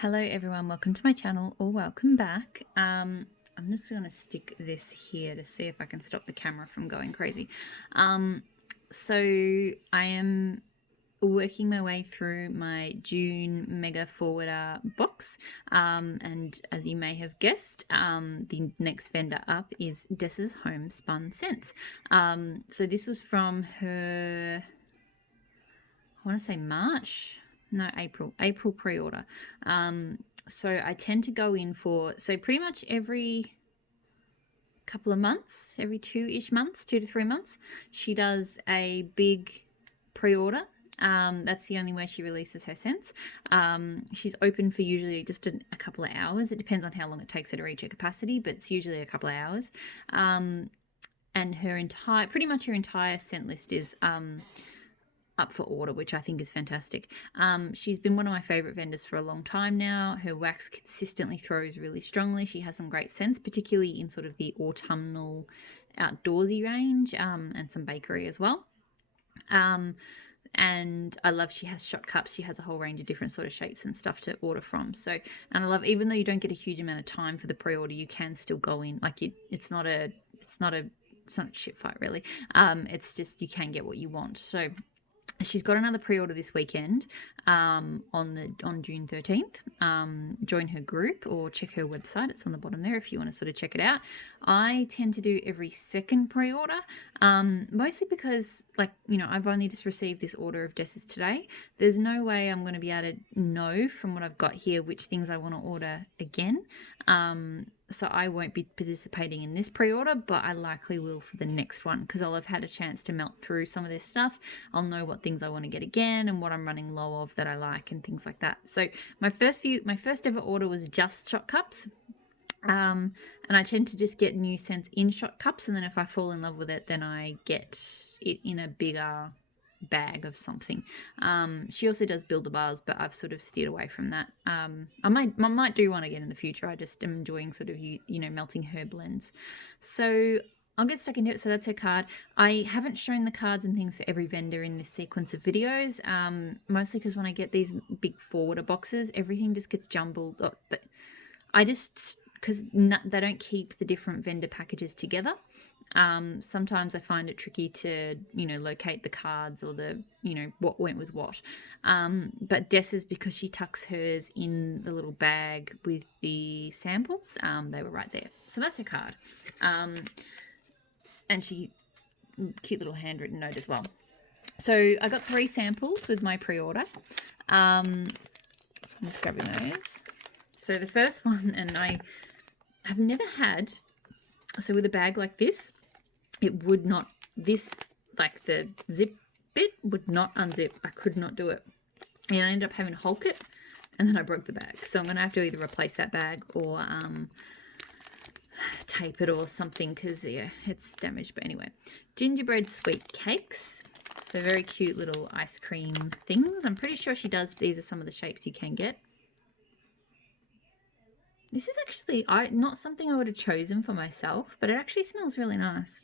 Hello everyone, welcome to my channel or welcome back. I'm just going to stick this here to see if I can stop the camera from going crazy. So I am working my way through my June Mega Forwarder box, and as you may have guessed, the next vendor up is Dessa's Homespun scents. So this was from her, I want to say March. No, April pre-order. So I tend to go in for, so pretty much every couple of months, every 2-ish months, 2 to 3 months, she does a big pre-order. That's the only way she releases her scents. She's open for usually just a couple of hours. It depends on how long it takes her to reach her capacity, but it's usually a couple of hours. And pretty much her entire scent list is up for order, which I think is fantastic. She's been one of my favorite vendors for a long time now. Her wax consistently throws really strongly. She has some great scents, particularly in sort of the autumnal outdoorsy range, and some bakery as well. And I love she has shot cups. She has a whole range of different sort of shapes and stuff to order from. So, and I love, even though you don't get a huge amount of time for the pre-order, you can still go in. Like it's not a shit fight really. It's just you can get what you want. So she's got another pre-order this weekend, on June 13th. Join her group or check her website. It's on the bottom there if you want to sort of check it out. I tend to do every second pre-order, mostly because, like, you know, I've only just received this order of Dessa's today. There's no way I'm going to be able to know from what I've got here which things I want to order again. So I won't be participating in this pre-order, but I likely will for the next one because I'll have had a chance to melt through some of this stuff. I'll know what things I want to get again and what I'm running low of that I like and things like that. So my first ever order was just shot cups. And I tend to just get new scents in shot cups, and then if I fall in love with it, then I get it in a bigger bag of something. She also does Build-A-Bars, but I've sort of steered away from that. I might do one again in the future. I just am enjoying sort of you know melting her blends. So I'll get stuck into it. So that's her card. I haven't shown the cards and things for every vendor in this sequence of videos, mostly because when I get these big forwarder boxes, everything just gets jumbled. Because they don't keep the different vendor packages together. Sometimes I find it tricky to, you know, locate the cards or the, you know, what went with what. But Dessa's, because she tucks hers in the little bag with the samples, they were right there. So that's her card. And cute little handwritten note as well. So I got 3 samples with my pre-order. So I'm just grabbing those. So the first one, and I've never had, so with a bag like this, it would not, like the zip bit would not unzip. I could not do it. And I ended up having to hulk it, and then I broke the bag. So I'm going to have to either replace that bag or tape it or something because, yeah, it's damaged. But anyway, gingerbread sweet cakes. So very cute little ice cream things. I'm pretty sure she does, these are some of the shapes you can get. This is actually not something I would have chosen for myself, but it actually smells really nice.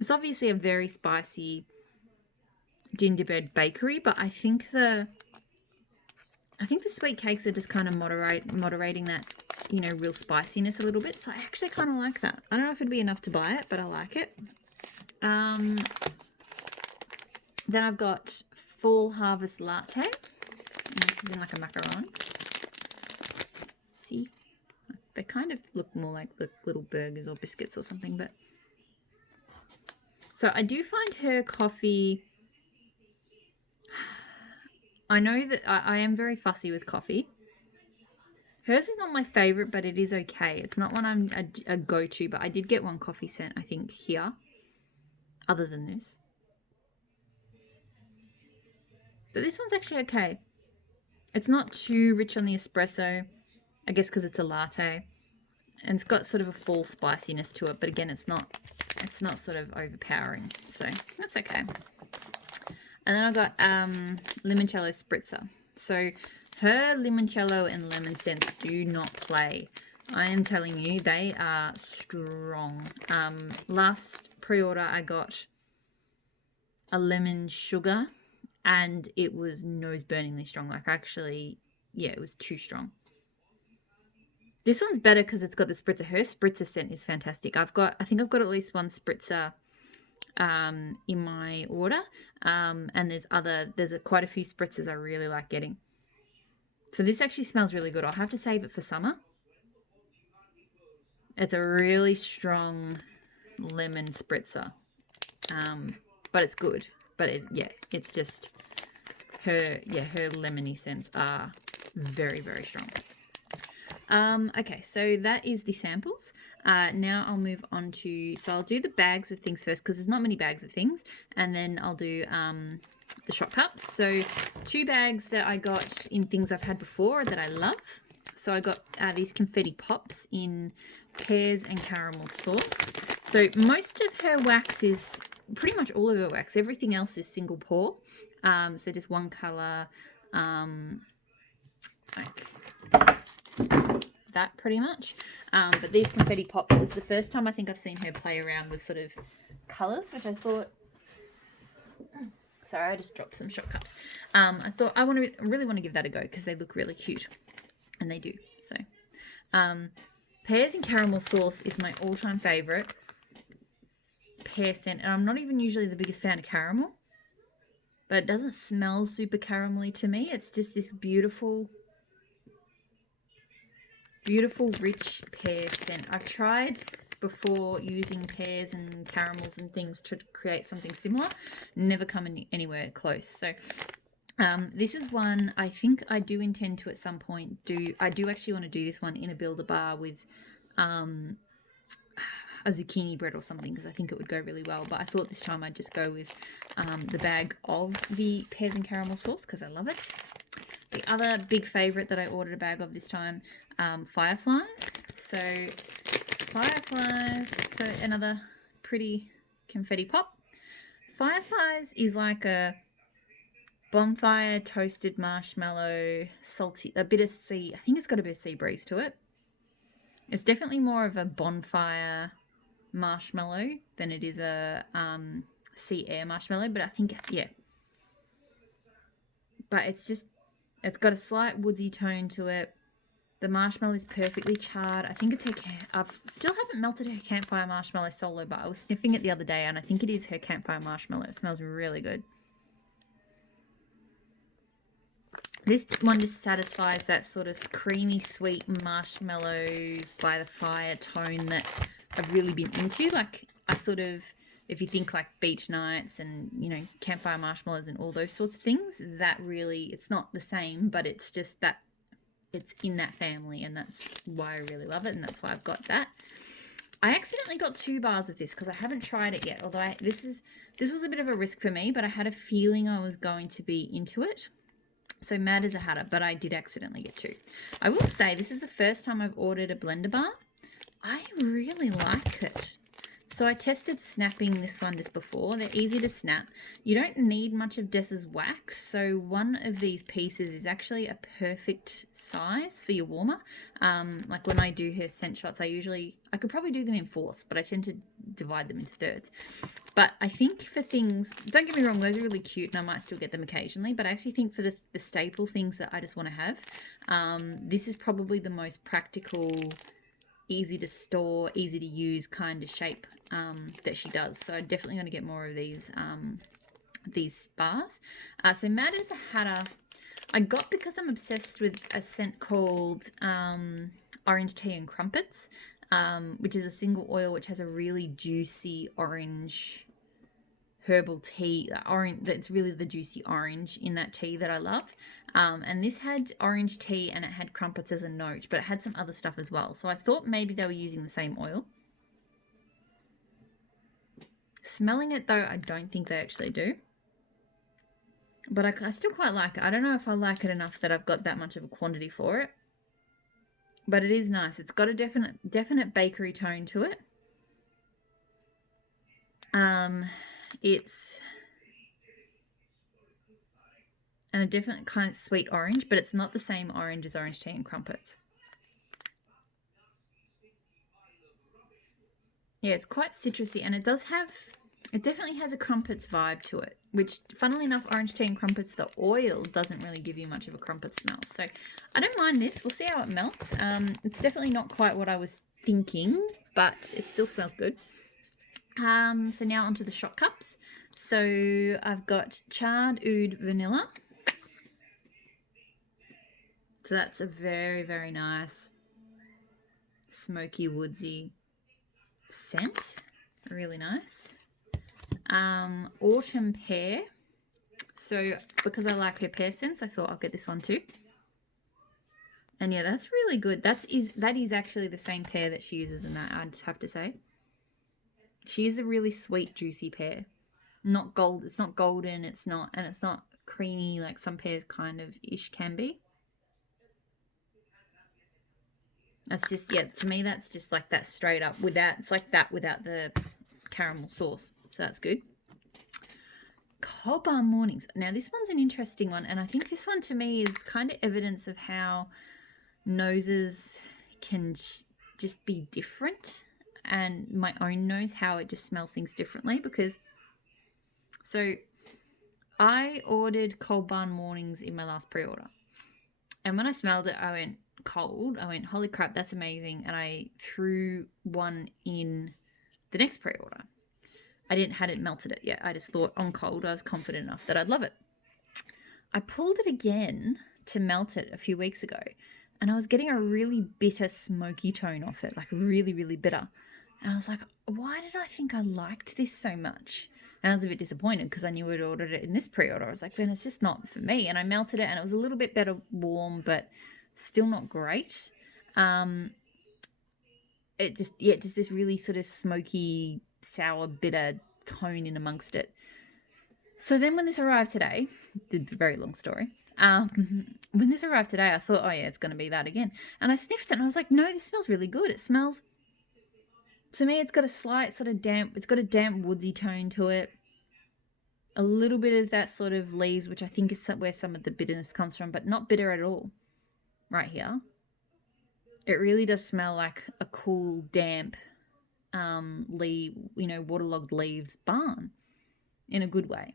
It's obviously a very spicy gingerbread bakery, but I think the sweet cakes are just kind of moderating that, you know, real spiciness a little bit. So I actually kind of like that. I don't know if it'd be enough to buy it, but I like it. Then I've got Fall Harvest Latte. And this is in like a macaron. See, they kind of look more like the little burgers or biscuits or something, but so I do find her coffee, I know that I am very fussy with coffee. Hers is not my favorite, but it is okay. It's not one I'm a go-to, but I did get one coffee scent, I think, here, other than this. But this one's actually okay. It's not too rich on the espresso, I guess because it's a latte, and it's got sort of a full spiciness to it, but again, it's not sort of overpowering, so that's okay. And then I've got Limoncello Spritzer. So her limoncello and lemon scents do not play. I am telling you, they are strong. Last pre-order I got a lemon sugar, and it was nose burningly strong. Like, I actually yeah, it was too strong. This one's better because it's got the spritzer. Her spritzer scent is fantastic. I think I've got at least one spritzer in my order. And there's quite a few spritzers I really like getting. So this actually smells really good. I'll have to save it for summer. It's a really strong lemon spritzer. But it's good. But it's just her lemony scents are very, very strong. Okay, so that is the samples. Now I'll move on to, so I'll do the bags of things first because there's not many bags of things, and then I'll do the shot cups. So 2 bags that I got in things I've had before that I love. So I got these confetti pops in pears and caramel sauce. So most of her wax is, pretty much all of her wax, everything else is single pour. So just one colour, like that pretty much. But these confetti pops is the first time I think I've seen her play around with sort of colours, which I thought, sorry, I just dropped some shot cups. I thought I really want to give that a go because they look really cute, and they do. So pears and caramel sauce is my all-time favourite pear scent, and I'm not even usually the biggest fan of caramel, but it doesn't smell super caramelly to me. It's just this beautiful rich pear scent. I've tried before using pears and caramels and things to create something similar, never come anywhere close. So this is one I think I do intend to at some point I do actually want to do this one in a Build-A-Bar with a zucchini bread or something, because I think it would go really well. But I thought this time I'd just go with the bag of the pears and caramel sauce because I love it. The other big favourite that I ordered a bag of this time, fireflies. So fireflies, so another pretty confetti pop. Fireflies is like a bonfire toasted marshmallow, salty, a bit of sea, I think it's got a bit of sea breeze to it. It's definitely more of a bonfire marshmallow than it is a sea air marshmallow, but I think, yeah. But it's got a slight woodsy tone to it. The marshmallow is perfectly charred. I think it's I still haven't melted her campfire marshmallow solo, but I was sniffing it the other day, and I think it is her campfire marshmallow. It smells really good. This one just satisfies that sort of creamy, sweet marshmallows by the fire tone that I've really been into. Like, if you think like beach nights and, campfire marshmallows and all those sorts of things, that really, it's not the same, but it's just that it's in that family, and that's why I really love it, and that's why I've got that. I accidentally got 2 bars of this because I haven't tried it yet, although this was a bit of a risk for me, but I had a feeling I was going to be into it. So mad as a hatter, but I did accidentally get 2. I will say this is the first time I've ordered a blender bar. I really like it. So I tested snapping this one just before. They're easy to snap. You don't need much of Dessa's wax. So one of these pieces is actually a perfect size for your warmer. Like when I do her scent shots, I could probably do them in 4ths, but I tend to divide them into 3rds. But I think for things, don't get me wrong, those are really cute and I might still get them occasionally, but I actually think for the staple things that I just want to have, this is probably the most practical, easy to store, easy to use kind of shape that she does. So I'm definitely going to get more of these bars. So Mad as a Hatter, I got because I'm obsessed with a scent called Orange Tea and Crumpets, which is a single oil which has a really juicy orange herbal tea. That's really the juicy orange in that tea that I love. And this had orange tea and it had crumpets as a note, but it had some other stuff as well. So I thought maybe they were using the same oil. Smelling it though, I don't think they actually do. But I still quite like it. I don't know if I like it enough that I've got that much of a quantity for it. But it is nice. It's got a definite bakery tone to it. It's and a definite kind of sweet orange, but it's not the same orange as Orange Tea and Crumpets. Yeah, it's quite citrusy, and it does have It definitely has a crumpets vibe to it, which, funnily enough, orange tea and crumpets, the oil doesn't really give you much of a crumpet smell. So I don't mind this. We'll see how it melts. It's definitely not quite what I was thinking, but it still smells good. So now onto the shot cups. So I've got charred oud vanilla. So that's a very, very nice smoky, woodsy scent. Really nice. Autumn pear. So because I like her pear scents, I thought I'll get this one too. And yeah, that's really good. That is actually the same pear that she uses in that, I'd have to say. She uses a really sweet, juicy pear. Not gold. It's not golden. It's not creamy like some pears kind of ish can be. That's just, yeah, to me that's just like that straight up without, it's like that without the caramel sauce. So that's good. Cold Barn Mornings. Now this one's an interesting one, and I think this one to me is kind of evidence of how noses can just be different, and my own nose, how it just smells things differently. Because so I ordered Cold Barn Mornings in my last pre-order, and when I smelled it, I went cold. I went, holy crap, that's amazing. And I threw one in the next pre-order. I hadn't melted it yet. I just thought on cold I was confident enough that I'd love it. I pulled it again to melt it a few weeks ago, and I was getting a really bitter smoky tone off it, like really, really bitter. And I was like, why did I think I liked this so much? And I was a bit disappointed because I knew I'd ordered it in this pre-order. I was like, then it's just not for me. And I melted it, and it was a little bit better warm, but still not great. It just this really sort of smoky, sour, bitter tone in amongst it. So then when this arrived today, very long story. When this arrived today, I thought, oh yeah, it's going to be that again. And I sniffed it and I was like, no, this smells really good. It smells, to me, it's got a slight sort of damp, it's got a damp woodsy tone to it. A little bit of that sort of leaves, which I think is where some of the bitterness comes from, but not bitter at all right here. It really does smell like a cool, damp, waterlogged leaves barn in a good way.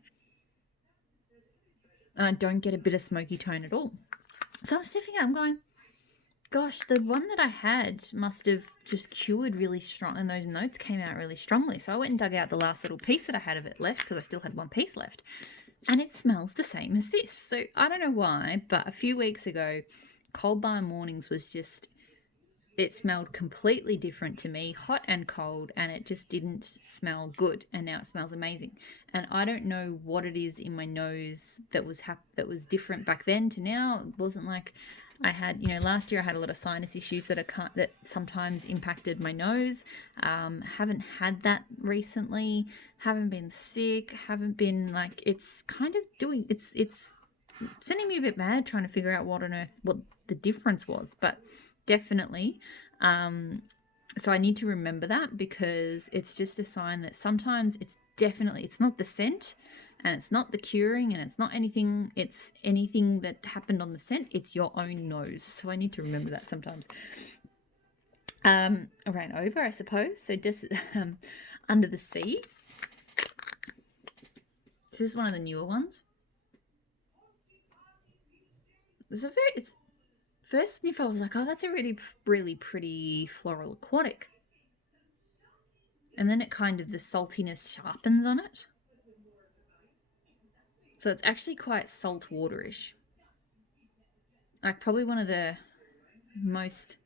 And I don't get a bit of smoky tone at all. So I'm sniffing it, I'm going, gosh, the one that I had must have just cured really strong, and those notes came out really strongly. So I went and dug out the last little piece that I had of it left, because I still had one piece left, and it smells the same as this. So I don't know why, but a few weeks ago, Cold Barn Mornings was just, it smelled completely different to me, hot and cold, and it just didn't smell good. And now it smells amazing. And I don't know what it is in my nose that was different back then to now. It wasn't like I had, last year I had a lot of sinus issues that sometimes impacted my nose. Haven't had that recently. Haven't been sick. Haven't been like, it's kind of doing, it's sending me a bit mad trying to figure out what the difference was. But definitely. So I need to remember that, because it's just a sign that sometimes it's not the scent, and it's not the curing, and it's not anything, it's anything that happened on the scent. It's your own nose. So I need to remember that sometimes. I ran over, I suppose. So just Under the Sea. This is one of the newer ones. It's first sniff, I was like, oh, that's a really, really pretty floral aquatic. And then it kind of, the saltiness sharpens on it. So it's actually quite salt waterish. Like probably one of the most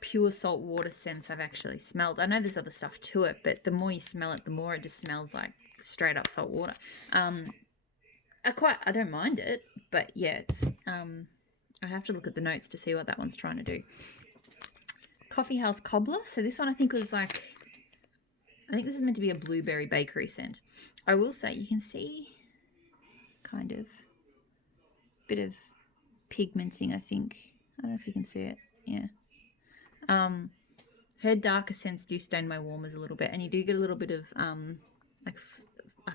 pure salt water scents I've actually smelled. I know there's other stuff to it, but the more you smell it, the more it just smells like straight up salt water. I don't mind it, but yeah, it's I have to look at the notes to see what that one's trying to do. Coffee House Cobbler. So this one I think was like, I think this is meant to be a blueberry bakery scent. I will say you can see kind of bit of pigmenting, I think. I don't know if you can see it. Yeah. Her darker scents do stain my warmers a little bit, and you do get a little bit of I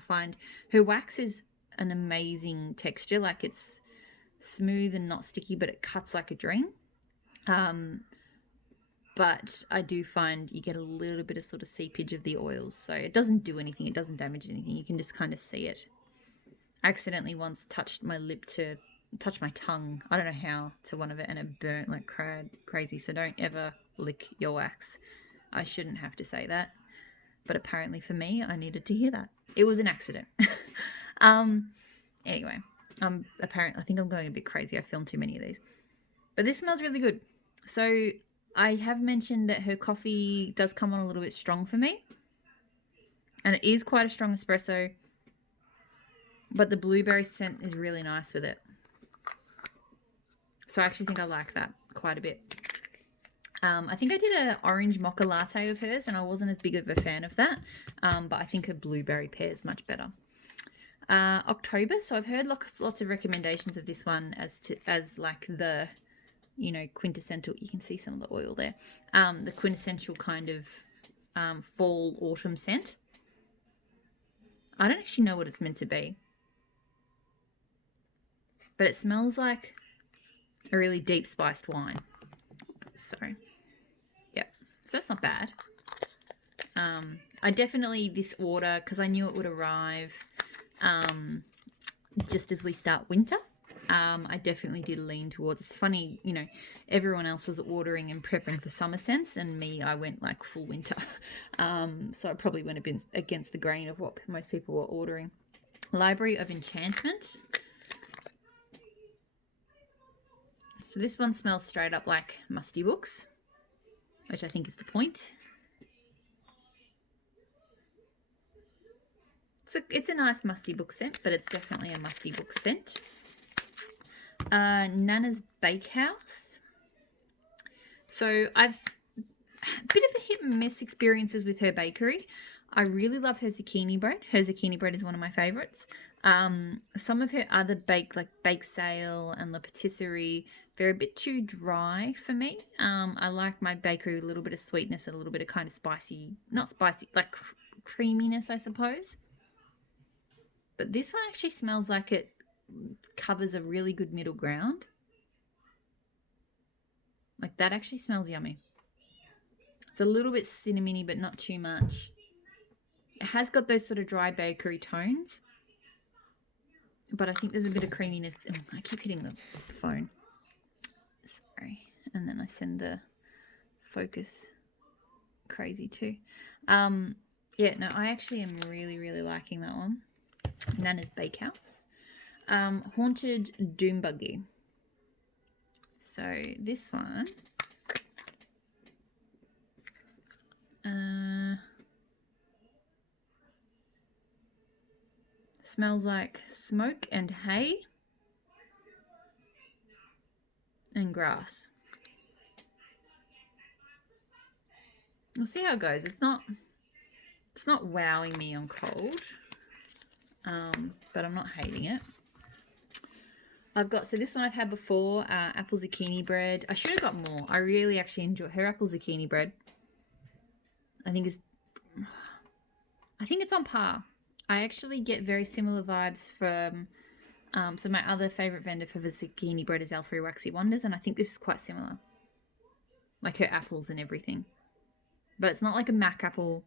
find her wax is an amazing texture. Like it's smooth and not sticky, but it cuts like a dream. but I do find you get a little bit of sort of seepage of the oils. So it doesn't do anything. It doesn't damage anything. You can just kind of see it. I accidentally once touched my lip to touch my tongue. I don't know how to one of it, and it burnt like crazy. So don't ever lick your wax. I shouldn't have to say that, but apparently for me, I needed to hear that. It was an accident. Anyway, apparently I think I'm going a bit crazy. I filmed too many of these, but this smells really good. So I have mentioned that her coffee does come on a little bit strong for me, and it is quite a strong espresso, but the blueberry scent is really nice with it. So I actually think I like that quite a bit. I think I did an orange mocha latte of hers, and I wasn't as big of a fan of that, but I think her blueberry pairs much better. October, so I've heard lots of recommendations of this one as like the, you know, quintessential. You can see some of the oil there. The quintessential kind of fall autumn scent. I don't actually know what it's meant to be, but it smells like a really deep spiced wine. So yeah, so that's not bad. I definitely, this order, because I knew it would arrive just as we start winter, I definitely did lean towards, it's funny, you know, everyone else was ordering and prepping for summer scents, and me, I went like full winter. So I probably went a bit against the grain of what most people were ordering. Library of Enchantment. So this one smells straight up like musty books, which I think is the point. It's a nice musty book scent, but it's definitely a musty book scent. Nana's Bakehouse. So I've a bit of a hit and miss experiences with her bakery. I really love her zucchini bread. Her zucchini bread is one of my favorites. Some of her other Bake Sale and La Patisserie, they're a bit too dry for me. I like my bakery with a little bit of sweetness and a little bit of kind of spicy, not spicy, like creaminess, I suppose. But this one actually smells like it covers a really good middle ground. Like that actually smells yummy. It's a little bit cinnamony, but not too much. It has got those sort of dry bakery tones, but I think there's a bit of creaminess. Oh, I keep hitting the phone. Sorry. And then I send the focus crazy too. Yeah, no, I actually am really, really liking that one. Nana's Bakehouse. Haunted Doom Buggy. So this one smells like smoke and hay and grass. We'll see how it goes. It's not wowing me on cold, but I'm not hating it. I've got, so this one I've had before, apple zucchini bread. I should have got more. I really actually enjoy her apple zucchini bread. I think it's on par. I actually get very similar vibes from, so my other favorite vendor for the zucchini bread is Alfrey Waxy Wonders, and I think this is quite similar. Like her apples and everything. But it's not like a Mac apple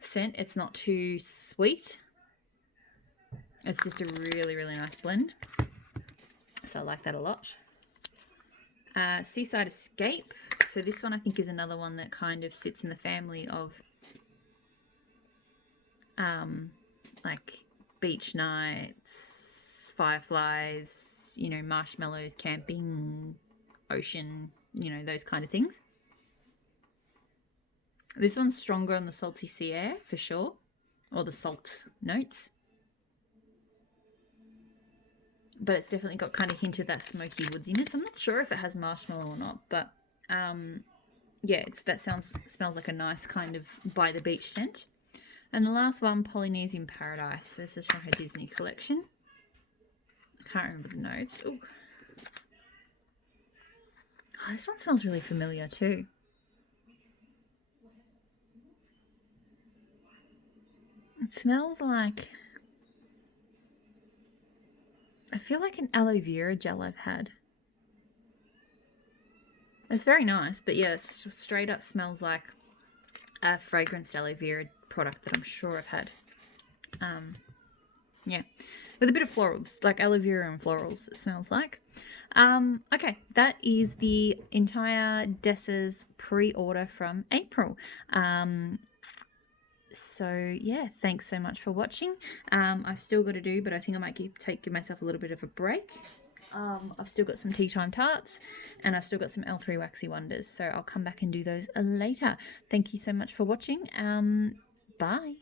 scent. It's not too sweet. It's just a really, really nice blend. So I like that a lot. Seaside Escape. So this one I think is another one that kind of sits in the family of like beach nights, fireflies, you know, marshmallows, camping, ocean, you know, those kind of things. This one's stronger on the salty sea air for sure, or the salt notes. But it's definitely got kind of hint of that smoky woodsiness. I'm not sure if it has marshmallow or not, but yeah, smells like a nice kind of by the beach scent. And the last one, Polynesian Paradise. This is from her Disney collection. I can't remember the notes. Ooh. Oh, this one smells really familiar too. It smells like, I feel like an aloe vera gel I've had. It's very nice, but yeah, it straight up smells like a fragranced aloe vera product that I'm sure I've had. Yeah, with a bit of florals, like aloe vera and florals, it smells like. Okay, that is the entire Dessa's pre-order from April. So yeah, thanks so much for watching. I've still got to do, but I think I might give myself a little bit of a break. I've still got some tea time tarts, and I've still got some L3 Waxy Wonders, so I'll come back and do those later. Thank you so much for watching. Bye.